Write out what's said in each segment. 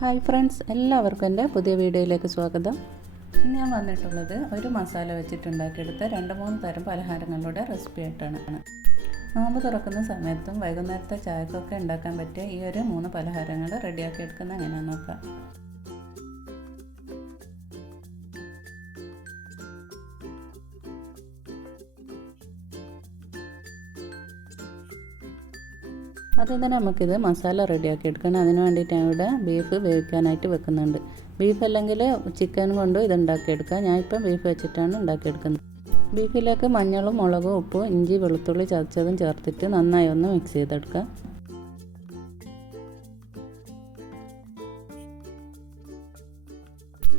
Hi friends, എല്ലാവർക്കും എൻ്റെ പുതിയ വീഡിയോയിലേക്ക് സ്വാഗതം. ഇന്ന് ഞാൻ വന്നിട്ടുള്ളത് ഒരു മസാല വെച്ചിട്ടുണ്ടാക്കിയെടുത്ത 2-3 തരം പലഹാരങ്ങളുടെ റെസിപ്പി ആയിട്ടാണ്. നോമ്പ് തുറക്കുന്ന സമയത്തും വൈകുന്നേരത്തെ ചായക്കൊക്കെ ഉണ്ടാക്കാൻ പറ്റിയ ഈ ഒരു 3 പലഹാരങ്ങൾ റെഡിയാക്കി എടുക്കുന്നത് എങ്ങനെയാണെന്ന് നോക്കാം. ആദ്യം തന്നെ നമുക്കിത് മസാല റെഡിയാക്കി എടുക്കണം. അതിന് വേണ്ടിയിട്ട് ഞാൻ ഇവിടെ ബീഫ് വേവിക്കാനായിട്ട് വെക്കുന്നുണ്ട്. ബീഫ് അല്ലെങ്കിൽ ചിക്കൻ കൊണ്ടും ഇത് ഉണ്ടാക്കിയെടുക്കാം. ഞാനിപ്പം ബീഫ് വെച്ചിട്ടാണ് ഉണ്ടാക്കിയെടുക്കുന്നത്. ബീഫിലേക്ക് മഞ്ഞളും മുളകും ഉപ്പും ഇഞ്ചി വെളുത്തുള്ളി ചതച്ചതും ചേർത്തിട്ട് നന്നായി ഒന്ന് മിക്സ് ചെയ്തെടുക്കാം.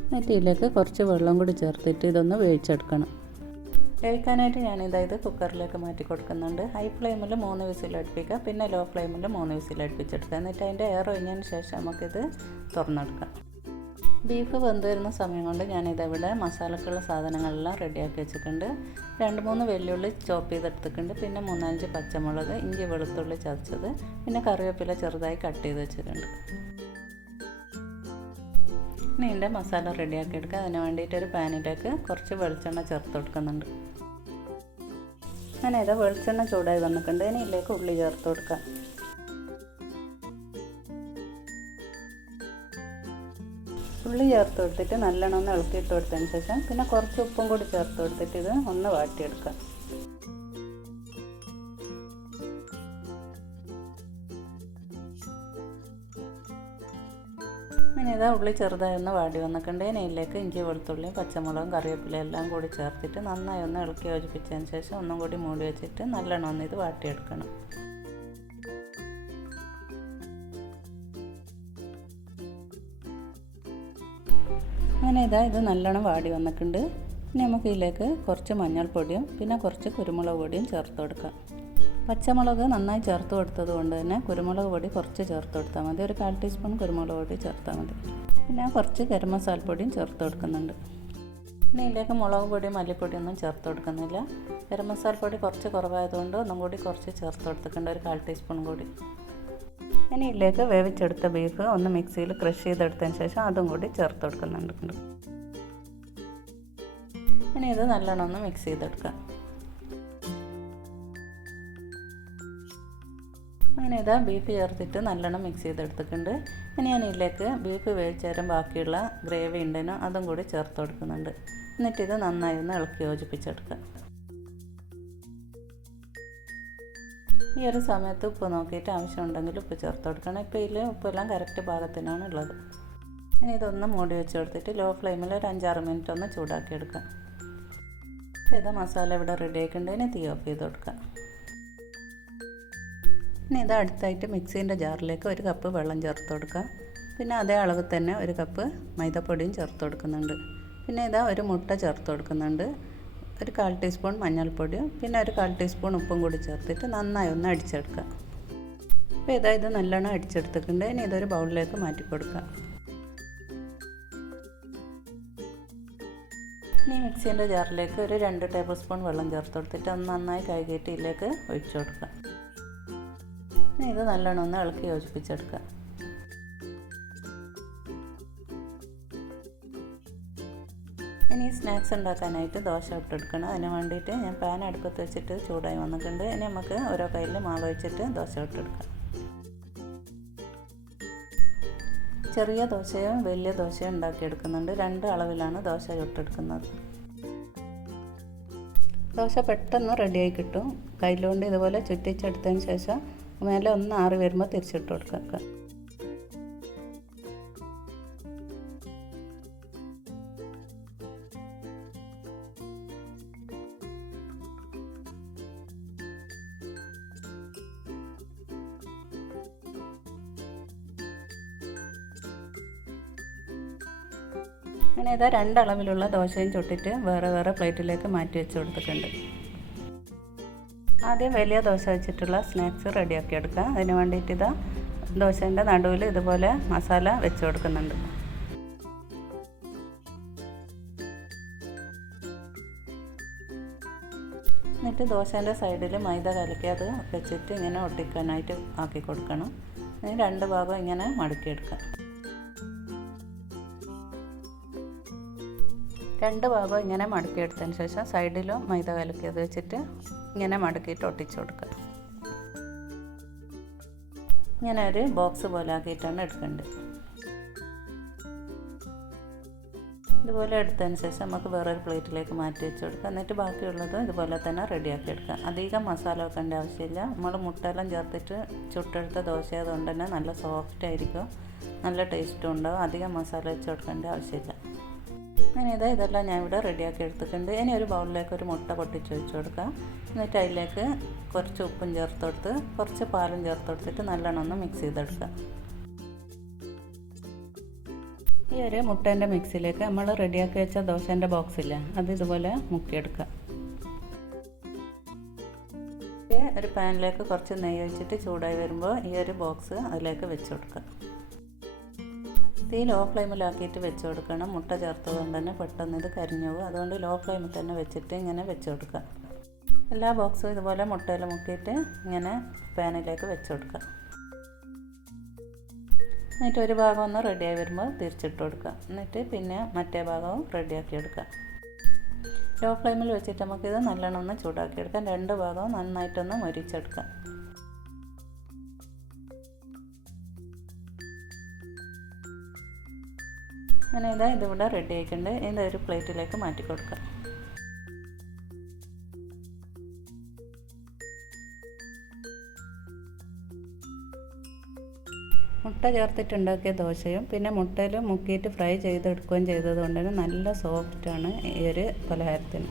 എന്നിട്ട് ഇതിലേക്ക് കുറച്ച് വെള്ളം കൂടി ചേർത്തിട്ട് ഇതൊന്ന് വേവിച്ചെടുക്കണം. വേവിക്കാനായിട്ട് ഞാനിതായത് കുക്കറിലേക്ക് മാറ്റി കൊടുക്കുന്നുണ്ട്. ഹൈ ഫ്ലെയിമിൽ 3 വിസിൽ അടുപ്പിക്കുക, പിന്നെ ലോ ഫ്ലെയിമിൽ 3 വിസിൽ അടുപ്പിച്ചെടുക്കുക. എന്നിട്ട് അതിൻ്റെ എയർ ഒഴിഞ്ഞതിന് ശേഷം നമുക്കിത് തുറന്നെടുക്കാം. ബീഫ് വെന്ത് വരുന്ന സമയം കൊണ്ട് ഞാനിതിവിടെ മസാലക്കുള്ള സാധനങ്ങളെല്ലാം റെഡിയാക്കി വെച്ചിട്ടുണ്ട്. 2-3 വെല്ലുള്ളി ചോപ്പ് ചെയ്തെടുത്തിട്ടുണ്ട്, പിന്നെ 3-5 പച്ചമുളക്, ഇഞ്ചി വെളുത്തുള്ളി ചതച്ചത്, പിന്നെ കറിവേപ്പില ചെറുതായി കട്ട് ചെയ്ത് വെച്ചിട്ടുണ്ട്. ഇനി ഇതിൻ്റെ മസാല റെഡിയാക്കി എടുക്കുക. അതിന് വേണ്ടിയിട്ട് ഒരു പാനിലേക്ക് കുറച്ച് വെളിച്ചെണ്ണ ചേർത്ത് കൊടുക്കുന്നുണ്ട്. അങ്ങനെ ഇതാ വെളിച്ചെണ്ണ ചൂടായി വന്നിട്ടുണ്ട്. ഇനി ഇതിലേക്ക് ഉള്ളി ചേർത്ത് കൊടുക്കാം. ഉള്ളി ചേർത്ത് കൊടുത്തിട്ട് നല്ലോണം ഒന്ന് ഇളക്കിയിട്ട് കൊടുത്തതിന് ശേഷം പിന്നെ കുറച്ച് ഉപ്പും കൂടി ചേർത്ത് കൊടുത്തിട്ട് ഇത് ഒന്ന് വാട്ടിയെടുക്കാം. അങ്ങനെ ഇതാ ഉള്ളി ചെറുതായി ഒന്ന് വാടി വന്നിട്ടുണ്ട്. ഇതിലേക്ക് ഇഞ്ചി വെളുത്തുള്ളിയും പച്ചമുളകും കറിവേപ്പിലയും എല്ലാം കൂടി ചേർത്തിട്ട് നന്നായി ഒന്ന് ഇളക്കി യോജിപ്പിച്ചതിന് ശേഷം ഒന്നും കൂടി മൂടി വെച്ചിട്ട് നല്ലോണം ഒന്ന് ഇത് വാട്ടിയെടുക്കണം. അങ്ങനെ ഇത് നല്ലോണം വാടി വന്നിട്ടുണ്ട്. ഇനി നമുക്ക് ഇതിലേക്ക് കുറച്ച് മഞ്ഞൾപ്പൊടിയും പിന്നെ കുറച്ച് കുരുമുളക് പൊടിയും ചേർത്ത് കൊടുക്കാം. പച്ചമുളക് നന്നായി ചേർത്ത് കൊടുത്തത് കൊണ്ട് തന്നെ കുരുമുളക് പൊടി കുറച്ച് ചേർത്ത് കൊടുത്താൽ മതി. ഒരു 1/4 ടീസ്പൂൺ കുരുമുളക് പൊടി ചേർത്താൽ മതി. പിന്നെ കുറച്ച് ഗരം മസാലപ്പൊടിയും ചേർത്ത് കൊടുക്കുന്നുണ്ട്. പിന്നെ ഇതിലേക്ക് മുളക് പൊടിയും മല്ലിപ്പൊടിയൊന്നും ചേർത്ത് കൊടുക്കുന്നില്ല. ഗരം മസാലപ്പൊടി കുറച്ച് കുറവായതുകൊണ്ട് ഒന്നും കൂടി കുറച്ച് ചേർത്ത് കൊടുത്തിട്ടുണ്ട്, ഒരു 1/4 ടീസ്പൂൺ കൂടി. ഇനി ഇതിലേക്ക് വേവിച്ചെടുത്ത ബീഫ് ഒന്ന് മിക്സിയിൽ ക്രഷ് ചെയ്തെടുത്തതിന് ശേഷം അതും കൂടി ചേർത്ത് കൊടുക്കുന്നുണ്ട്. ഇനി ഇത് നല്ലോണം ഒന്ന് മിക്സ് ചെയ്തെടുക്കാം. അങ്ങനെ ഇതാ ബീഫ് ചേർത്തിട്ട് നല്ലോണം മിക്സ് ചെയ്തെടുത്തിട്ടുണ്ട്. ഇനി ഞാൻ ഇതിലേക്ക് ബീഫ് വേവിച്ചേരം ബാക്കിയുള്ള ഗ്രേവി ഉണ്ടേനോ അതും കൂടി ചേർത്ത് കൊടുക്കുന്നുണ്ട്. എന്നിട്ടിത് നന്നായി ഒന്ന് ഇളക്കി യോജിപ്പിച്ചെടുക്കുക. ഈ ഒരു സമയത്ത് ഉപ്പ് നോക്കിയിട്ട് ആവശ്യമുണ്ടെങ്കിൽ ഉപ്പ് ചേർത്ത് കൊടുക്കണം. ഇപ്പോൾ ഇതിൽ ഉപ്പെല്ലാം കറക്റ്റ് പാകത്തിനാണ് ഉള്ളത്. ഇനി ഇതൊന്ന് മൂടി വെച്ച് കൊടുത്തിട്ട് ലോ ഫ്ലെയിമിൽ ഒരു 5-6 മിനിറ്റ് ഒന്ന് ചൂടാക്കിയെടുക്കാം. ഇതാ മസാല ഇവിടെ റെഡി ആയിട്ടുണ്ട്. ഇനി തീ ഓഫ് ചെയ്ത് കൊടുക്കാം. ഇനി ഇത് അടുത്തായിട്ട് മിക്സീൻ്റെ ജാറിലേക്ക് 1 കപ്പ് വെള്ളം ചേർത്ത് കൊടുക്കുക. പിന്നെ അതേ അളവ് തന്നെ 1 കപ്പ് മൈദപ്പൊടിയും ചേർത്ത് കൊടുക്കുന്നുണ്ട്. പിന്നെ ഇതാ ഒരു മുട്ട ചേർത്ത് കൊടുക്കുന്നുണ്ട്. ഒരു 1/4 ടീസ്പൂൺ മഞ്ഞൾപ്പൊടിയും പിന്നെ ഒരു 1/4 ടീസ്പൂൺ ഉപ്പും കൂടി ചേർത്തിട്ട് നന്നായി ഒന്ന് അടിച്ചെടുക്കുക. അപ്പോൾ ഇത് നല്ലോണം അടിച്ചെടുത്തിട്ടുണ്ട്. ഇനി ഇതൊരു ബൗളിലേക്ക് മാറ്റി കൊടുക്കുക. ഇനി മിക്സീൻ്റെ ജാറിലേക്ക് ഒരു 2 ടേബിൾ സ്പൂൺ വെള്ളം ചേർത്ത് കൊടുത്തിട്ട് ഒന്ന് നന്നായി കഴുകിയിട്ട് ഇതിലേക്ക് ഒഴിച്ചു കൊടുക്കുക. ഇനി ഇത് നല്ലോണം ഒന്ന് ഇളക്കി യോജിപ്പിച്ചെടുക്കുക. ഇനി സ്നാക്സ് ഉണ്ടാക്കാനായിട്ട് ദോശ ഇട്ടെടുക്കണം. അതിന് വേണ്ടിയിട്ട് ഞാൻ പാൻ അടുപ്പത്ത് വെച്ചിട്ട് ചൂടായി വന്നിട്ടുണ്ട്. ഇനി നമുക്ക് ഓരോ കയ്യിൽ മാവ് വെച്ചിട്ട് ദോശ ഇട്ടെടുക്കാം. ചെറിയ ദോശയും വലിയ ദോശയും ഉണ്ടാക്കിയെടുക്കുന്നുണ്ട്. 2 അളവിലാണ് ദോശ ചുട്ടെടുക്കുന്നത്. ദോശ പെട്ടെന്ന് റെഡിയായി കിട്ടും. കയ്യിലുകൊണ്ട് ഇതുപോലെ ചുറ്റിച്ചെടുത്തതിന് ശേഷം മേലെ ഒന്ന് ആറി വരുമ്പോൾ തിരിച്ചിട്ട് കൊടുക്കുക. അങ്ങനെ 2 അളവിലുള്ള ദോശയും ചുട്ടിട്ട് വേറെ വേറെ പ്ലേറ്റിലേക്ക് മാറ്റി വെച്ച് കൊടുത്തിട്ടുണ്ട്. ആദ്യം വലിയ ദോശ വെച്ചിട്ടുള്ള സ്നാക്സ് റെഡിയാക്കി എടുക്കുക. അതിന് വേണ്ടിയിട്ട് ദോശേൻ്റെ നടുവിൽ ഇതുപോലെ മസാല വെച്ച് കൊടുക്കുന്നുണ്ട്. എന്നിട്ട് ദോശേൻ്റെ സൈഡിൽ മൈദ കലക്കി അത് വെച്ചിട്ട് ഇങ്ങനെ ഒട്ടിക്കാനായിട്ട് ആക്കി കൊടുക്കണം. ഇനി 2 ഭാഗം ഇങ്ങനെ മടക്കിയെടുക്കാം. രണ്ട് ഭാഗവും ഇങ്ങനെ മടക്കിയെടുത്തതിന് ശേഷം സൈഡിലും മൈദ കലക്കിയത് വെച്ചിട്ട് ഇങ്ങനെ മടക്കിയിട്ട് ഒട്ടിച്ചു കൊടുക്കുക. ഇങ്ങനെ ഒരു ബോക്സ് പോലെ ആക്കിയിട്ടാണ് എടുക്കേണ്ടത്. ഇതുപോലെ എടുത്തതിന് ശേഷം നമുക്ക് വേറൊരു പ്ലേറ്റിലേക്ക് മാറ്റി വെച്ച് കൊടുക്കുക. എന്നിട്ട് ബാക്കിയുള്ളതും ഇതുപോലെ തന്നെ റെഡിയാക്കി എടുക്കുക. അധികം മസാല വെക്കേണ്ട ആവശ്യമില്ല. നമ്മൾ മുട്ടയെല്ലാം ചേർത്തിട്ട് ചുട്ടെടുത്ത ദോശ ആയതുകൊണ്ട് തന്നെ നല്ല സോഫ്റ്റ് ആയിരിക്കും, നല്ല ടേസ്റ്റും ഉണ്ടാവും. അധികം മസാല വെച്ച് കൊടുക്കേണ്ട ആവശ്യമില്ല. അങ്ങനെ ഇതെല്ലാം ഞാൻ ഇവിടെ റെഡിയാക്കി എടുത്തിട്ടുണ്ട്. ഇനി ഒരു ബൗളിലേക്ക് ഒരു മുട്ട പൊട്ടിച്ച് വെച്ച് കൊടുക്കുക. എന്നിട്ട് അതിലേക്ക് കുറച്ച് ഉപ്പും ചേർത്ത് കൊടുത്ത് കുറച്ച് പാലും ചേർത്ത് കൊടുത്തിട്ട് നല്ലോണം ഒന്ന് മിക്സ് ചെയ്തെടുക്കുക. ഈ ഒരു മുട്ടേൻ്റെ മിക്സിലേക്ക് നമ്മൾ റെഡിയാക്കി വെച്ച ദോശേൻ്റെ ബോക്സില്ല, അത് ഇതുപോലെ മുക്കിയെടുക്കുക. ഒരു പാനിലേക്ക് കുറച്ച് നെയ്യ് ഒഴിച്ചിട്ട് ചൂടായി വരുമ്പോൾ ഈ ഒരു ബോക്സ് അതിലേക്ക് വെച്ച് കൊടുക്കുക. തീ ലോ ഫ്ലെയിമിലാക്കിയിട്ട് വെച്ച് കൊടുക്കണം. മുട്ട ചേർത്തത് കൊണ്ട് തന്നെ പെട്ടെന്ന് ഇത് കരിഞ്ഞു പോകും. അതുകൊണ്ട് ലോ ഫ്ലെയിമിൽ തന്നെ വെച്ചിട്ട് ഇങ്ങനെ വെച്ച് കൊടുക്കുക. എല്ലാ ബോക്സും ഇതുപോലെ മുട്ടയിൽ മുക്കിയിട്ട് ഇങ്ങനെ പാനിലേക്ക് വെച്ച് കൊടുക്കുക. എന്നിട്ട് ഒരു ഭാഗം ഒന്ന് റെഡിയായി വരുമ്പോൾ തിരിച്ചിട്ട് കൊടുക്കുക. എന്നിട്ട് പിന്നെ മറ്റേ ഭാഗവും റെഡിയാക്കി എടുക്കുക. ലോ ഫ്ലെയിമിൽ വെച്ചിട്ട് നമുക്കിത് നല്ലോണം ഒന്ന് ചൂടാക്കി എടുക്കാം. രണ്ട് ഭാഗവും നന്നായിട്ടൊന്ന് മൊരിച്ചെടുക്കാം. അങ്ങനെ ഇതിവിടെ റെഡി ആയിട്ടുണ്ട്. ഇതൊരു പ്ലേറ്റിലേക്ക് മാറ്റി കൊടുക്കുക. മുട്ട ചേർത്തിട്ടുണ്ടാക്കിയ ദോശയും പിന്നെ മുട്ടയിൽ മുക്കിയിട്ട് ഫ്രൈ ചെയ്തെടുക്കുകയും ചെയ്തതുകൊണ്ട് തന്നെ നല്ല സോഫ്റ്റാണ് ഈ ഒരു പലഹാരത്തിന്.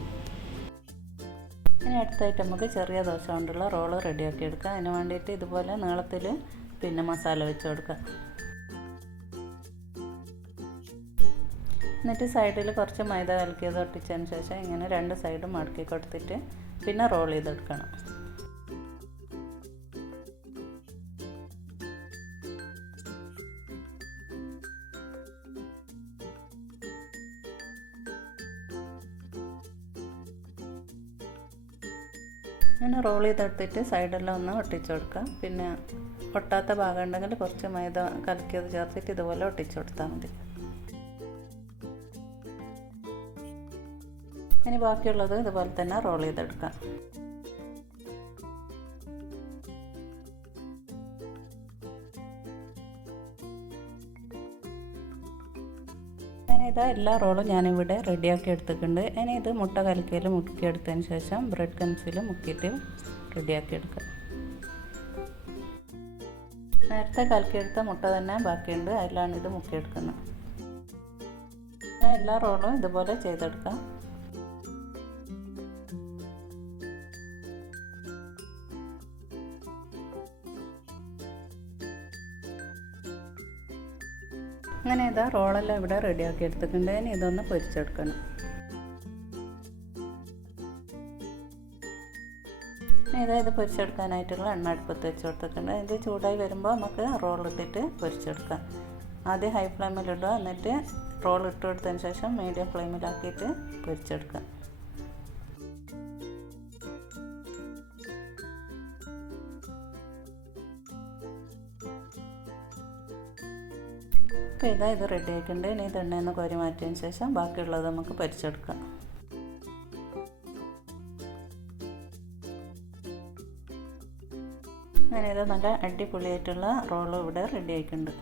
ഇനി അടുത്തായിട്ട് നമുക്ക് ചെറിയ ദോശ കൊണ്ടുള്ള റോള് റെഡിയാക്കി എടുക്കാം. അതിന് വേണ്ടിയിട്ട് ഇതുപോലെ നീളത്തിൽ പിന്നെ മസാല വെച്ച് കൊടുക്കുക. എന്നിട്ട് സൈഡിൽ കുറച്ച് മൈദ കലക്കിയത് ഒട്ടിച്ചതിന് ശേഷം ഇങ്ങനെ രണ്ട് സൈഡും മടക്കി കൊടുത്തിട്ട് പിന്നെ റോൾ ചെയ്തെടുക്കണം. അങ്ങനെ റോൾ ചെയ്തെടുത്തിട്ട് സൈഡെല്ലാം ഒന്ന് ഒട്ടിച്ചു കൊടുക്കാം. പിന്നെ ഒട്ടാത്ത ഭാഗം ഉണ്ടെങ്കിൽ കുറച്ച് മൈദ കലക്കിയത് ചേർത്തിട്ട് ഇതുപോലെ ഒട്ടിച്ചു കൊടുത്താൽ മതി. ഇനി ബാക്കിയുള്ളത് ഇതുപോലെ തന്നെ റോൾ ചെയ്തെടുക്കാം. എല്ലാ റോളും ഞാനിവിടെ റെഡിയാക്കി എടുത്തിട്ടുണ്ട്. ഇനി ഇത് മുട്ട കലക്കിയിൽ മുക്കിയെടുത്തതിന് ശേഷം ബ്രെഡ് ക്രംസിൽ മുക്കിയിട്ട് റെഡിയാക്കി എടുക്കുക. നേരത്തെ കലക്കിയെടുത്ത മുട്ട തന്നെ ബാക്കിയുണ്ട്, അതിലാണ് ഇത് മുക്കിയെടുക്കുന്നത്. എല്ലാ റോളും ഇതുപോലെ ചെയ്തെടുക്കാം. അങ്ങനെ റോളെല്ലാം ഇവിടെ റെഡിയാക്കി എടുത്തിട്ടുണ്ട്. ഇനി ഇതൊന്ന് പൊരിച്ചെടുക്കണം. ഇത് പൊരിച്ചെടുക്കാനായിട്ടുള്ള എണ്ണ അടുപ്പത്ത് വെച്ച് കൊടുത്തിട്ടുണ്ട്. ഇത് ചൂടായി വരുമ്പോൾ നമുക്ക് റോൾ ഇട്ടിട്ട് പൊരിച്ചെടുക്കാം. ആദ്യം ഹൈ ഫ്ലെയിമിലിടുക, എന്നിട്ട് റോൾ ഇട്ട് കൊടുത്തതിന് ശേഷം മീഡിയം ഫ്ലെയിമിലാക്കിയിട്ട് പൊരിച്ചെടുക്കാം. അപ്പോൾ ഇത് റെഡി ആയിട്ടുണ്ട്. ഇനി ഇത് എണ്ണയിൽ നിന്ന് കോരി മാറ്റിയതിന് ശേഷം ബാക്കിയുള്ളത് നമുക്ക് പൊരിച്ചെടുക്കാം. അങ്ങനെ ഇത് നല്ല അടിപൊളിയായിട്ടുള്ള റോള് ഇവിടെ റെഡി ആയിട്ടുണ്ട്.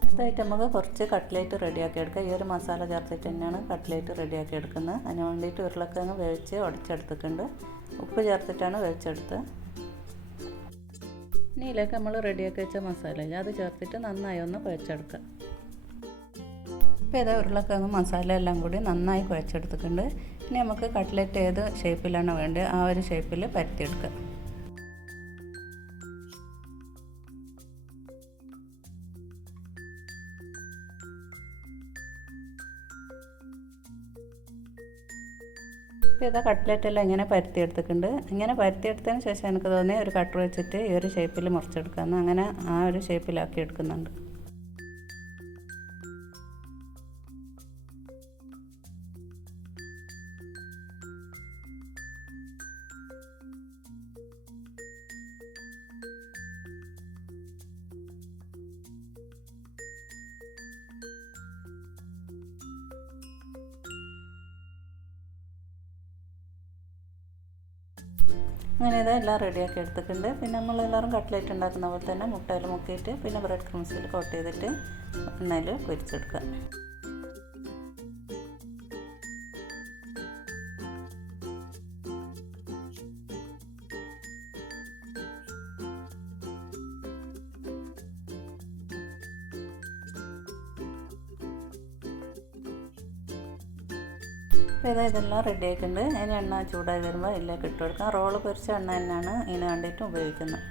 അടുത്തായിട്ട് നമുക്ക് കുറച്ച് കട്ട്ലേറ്റ് റെഡിയാക്കി എടുക്കാം. ഈ ഒരു മസാല ചേർത്തിട്ട് തന്നെയാണ് കട്ട്ലേറ്റ് റെഡിയാക്കി എടുക്കുന്നത്. അതിന് വേണ്ടിയിട്ട് ഉരുളക്കിഴങ്ങ് വേവിച്ച് ഉടച്ചെടുത്തിട്ടുണ്ട്. ഉപ്പ് ചേർത്തിട്ടാണ് വേവിച്ചെടുത്ത്. ഇനി ഇതിലേക്ക് നമ്മൾ റെഡിയാക്കി വെച്ച മസാല അത് ചേർത്തിട്ട് നന്നായി ഒന്ന് കുഴച്ചെടുക്കുക. ഇപ്പോൾ ഉരുളക്കിഴങ്ങ് മസാല എല്ലാം കൂടി നന്നായി കുഴച്ചെടുത്തിട്ടുണ്ട്. ഇനി നമുക്ക് കട്ട്ലറ്റ് ഏത് ഷേപ്പിലാണ് വേണ്ടത് ആ ഒരു ഷേപ്പിൽ പരത്തിയെടുക്കുക. ഇപ്പോൾ കട്ട്ലറ്റെല്ലാം ഇങ്ങനെ പരത്തിയെടുത്തിട്ടുണ്ട്. ഇങ്ങനെ പരത്തിയെടുത്തതിന് ശേഷം എനിക്ക് തോന്നി ഒരു കട്ടർ വെച്ചിട്ട് ഈ ഒരു ഷേപ്പിൽ മുറിച്ചെടുക്കാമെന്ന്. അങ്ങനെ ആ ഒരു ഷേപ്പിലാക്കി എടുക്കുന്നുണ്ട്. അങ്ങനെ ഇതാ എല്ലാം റെഡിയാക്കി എടുത്തിട്ടുണ്ട്. പിന്നെ നമ്മളെല്ലാവരും കട്ട്ലേറ്റ് ഉണ്ടാക്കുന്ന പോലെ തന്നെ മുട്ടയിൽ മുക്കിയിട്ട് പിന്നെ ബ്രെഡ് ക്രംസിൽ കോട്ട് ചെയ്തിട്ട് എണ്ണയിൽ പൊരിച്ചെടുക്കുക. അപ്പോൾ ഇതെല്ലാം റെഡി ആയിട്ടുണ്ട്. ഇനി എണ്ണ ചൂടായി വരുമ്പോൾ ഇതിലേക്ക് ഇട്ട് കൊടുക്കാം. റോള് പൊരിച്ച എണ്ണ തന്നെയാണ് ഇതിന് വേണ്ടിയിട്ട് ഉപയോഗിക്കുന്നത്.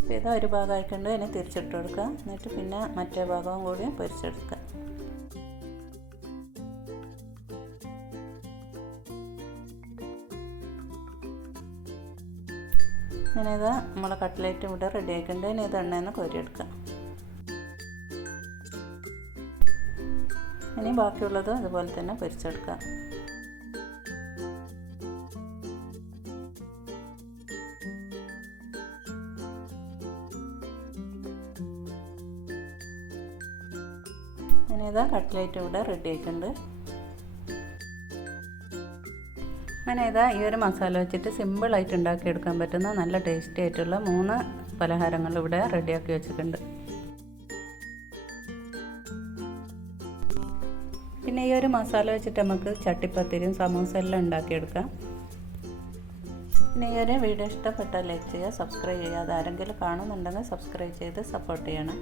അപ്പോൾ ഇത് ഒരു ഭാഗമായിട്ടുണ്ട്. ഇനി തിരിച്ചിട്ട് കൊടുക്കുക. എന്നിട്ട് പിന്നെ മറ്റേ ഭാഗവും കൂടി പൊരിച്ചെടുക്കുക. അങ്ങനെ ഇതാ നമ്മളെ കട്ട്ലേറ്റ് ഇവിടെ റെഡി ആയിട്ടുണ്ട്. ഇനി ഇത് എണ്ണയിൽ നിന്ന് കോരിയെടുക്കാം. ഇനി ബാക്കിയുള്ളത് ഇതുപോലെ തന്നെ പൊരിച്ചെടുക്കാം. ഇനി ഇതാ കട്ട്ലേറ്റ് ഇവിടെ റെഡി ആയിട്ടുണ്ട്. അങ്ങനെ ഇതാ ഈ ഒരു മസാല വെച്ചിട്ട് സിമ്പിളായിട്ട് ഉണ്ടാക്കിയെടുക്കാൻ പറ്റുന്ന നല്ല ടേസ്റ്റി ആയിട്ടുള്ള 3 പലഹാരങ്ങൾ ഇവിടെ റെഡിയാക്കി വെച്ചിട്ടുണ്ട്. പിന്നെ ഈ ഒരു മസാല വെച്ചിട്ട് നമുക്ക് ചട്ടിപ്പത്തിരിയും സമൂസ എല്ലാം ഉണ്ടാക്കിയെടുക്കാം. പിന്നെ ഈ ഒരു വീഡിയോ ഇഷ്ടപ്പെട്ടാൽ ലൈക്ക് ചെയ്യുക, സബ്സ്ക്രൈബ് ചെയ്യുക. അതാരെങ്കിലും കാണുന്നുണ്ടെങ്കിൽ സബ്സ്ക്രൈബ് ചെയ്ത് സപ്പോർട്ട് ചെയ്യണം.